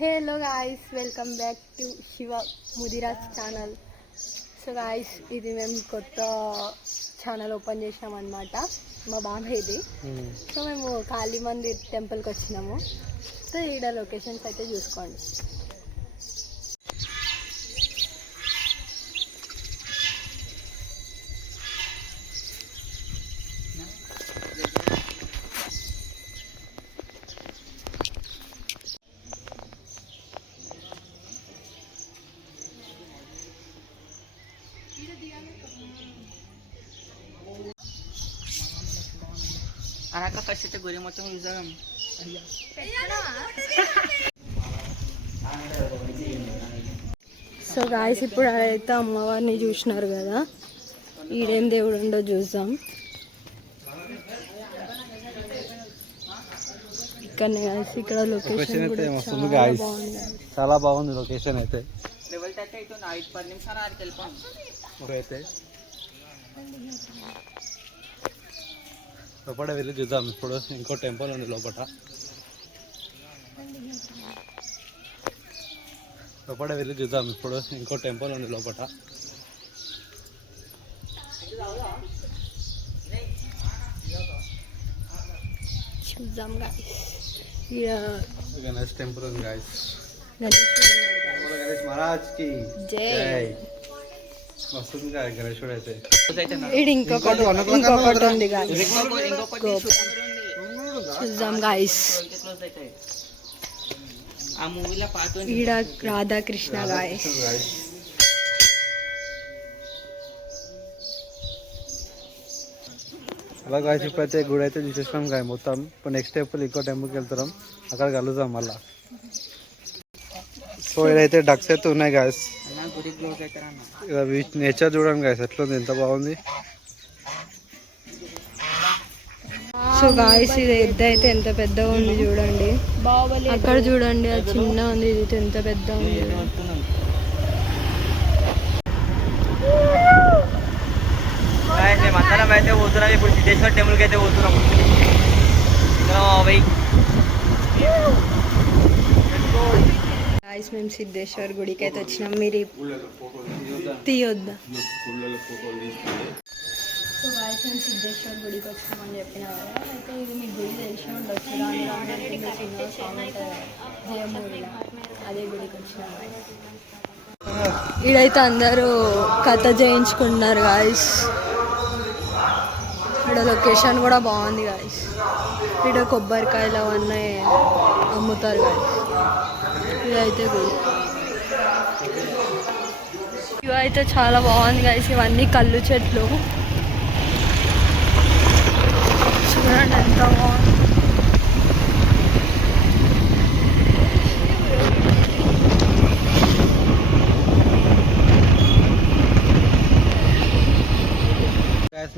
Hello guys, welcome back to Shiva Mudiraj channel. So guys, ఇది మేము కొత్త ఛానల్ ఓపెన్ చేసినామన్నమాట. మా బాబాయ్ది. సో మేము కాళీ మందిర్ టెంపుల్కి వచ్చినాము. సో ఈడ లొకేషన్స్ అయితే చూసుకోండి. అనక ఫస్ట్ అయితే గురి మొత్తం చూసాం. సో గాయస్, ఇప్పుడు అయితే అమ్మవారిని చూసినారు కదా, ఈడేం దేవుడు ఉండో చూద్దాం. ఇక్కడనే గాయస్, ఇక్కడ లొకేషన్ చాలా బాగుంది. లొకేషన్ అయితే లోపల వెళ్ళి చూద్దాం. ఇప్పుడు ఇంకో టెంపుల్ ఉంది లోపల వెళ్ళి చూద్దాం. ఇప్పుడు ఇంకో టెంపుల్ ఉంది లోపల. చూద్దాం గణేష్ టెంపుల్ ఉంది గాయస్. గణేష్ మహారాజ్ కి జై. వస్తుంది గణేశుడు అయితే. ఇంకొకటి ఉంది చూద్దాం గాయస్. ఈడ రాధాకృష్ణ గాయస్. అలా గాయస్, ఇప్పుడైతే గుడి అయితే చూసేస్తాం గాయ మొత్తం. ఇప్పుడు నెక్స్ట్ టెంపుల్ ఇంకో టెంపుల్కి వెళ్తాం, అక్కడ కలుద్దాం మళ్ళా. సో ఇదైతే డక్స్ అయితే ఉన్నాయి గాయస్. నేచర్ చూడండి గాయస్, ఎట్లుంది, ఎంత బాగుంది. సో గాయస్, ఇది ఎద్దు అయితే ఎంత పెద్దగా ఉంది చూడండి. అక్కడ చూడండి, అది చిన్న ఉంది, ఇది ఎంత పెద్ద ఉంది. మేమందరం అయితే పోతున్నాం. ఇప్పుడు సిద్ధేశ్వర టెంపుల్కి అయితే పోతున్నాం. గాయస్, మేము సిద్ధేశ్వర్ గుడికి అయితే వచ్చినాం. మీరు తీయొద్దా? సో గాయస్, మేము సిద్ధేశ్వర్ గుడికి వచ్చినామని చెప్పిన కదా. అయితే ఇది మీకు గుడి తెలిసి ఉండొచ్చు. జయమూరిలో అదే గుడికి వచ్చినాం. ఈడైతే అందరూ కథ చేయించుకుంటున్నారు గాయస్. ఇక్కడ లొకేషన్ కూడా బాగుంది గాయస్. ఇక్కడ కొబ్బరికాయలు అవన్నీ అమ్ముతారు గాయస్. ఇదైతే గుడి. ఇవైతే చాలా బాగుంది గాయస్. ఇవన్నీ కళ్ళు చెట్లు చూడండి, ఎంత బాగుంది.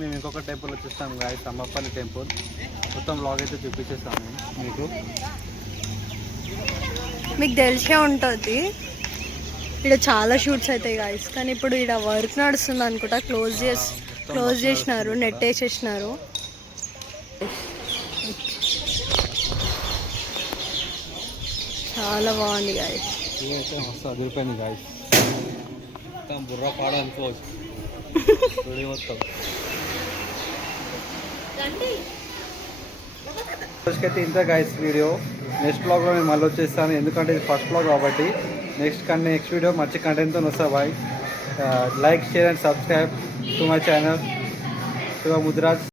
మేము ఇంకొక టెంపుల్ వచ్చేస్తాం గాయస్, అమ్మపల్లి టెంపుల్. మొత్తం బ్లాగ్ అయితే చూపించేస్తాము మీకు తెలిసే ఉంటుంది. ఇక్కడ చాలా షూట్స్ అవుతాయి గాయస్, కానీ ఇప్పుడు ఇక్కడ వర్క్ నడుస్తుంది అనుకుంటా. క్లోజ్ చేసినారు, నెట్ వేసేసినారు. చాలా బాగుంది గాయస్. మస్తు అదిరిపోయింది గాయస్. మొత్తం బుర్ర పాడ అనుకోవచ్చు మొత్తం. రోజుకైతే ఇంత గాయస్ వీడియో. నెక్స్ట్ బ్లాగ్లో నేను మళ్ళీ వచ్చేస్తాను, ఎందుకంటే ఇది ఫస్ట్ బ్లాగ్ కాబట్టి. నెక్స్ట్ వీడియో మంచి కంటెంట్తో వస్తా. Bye. Like, share and subscribe to my channel Shiva Mudiraj.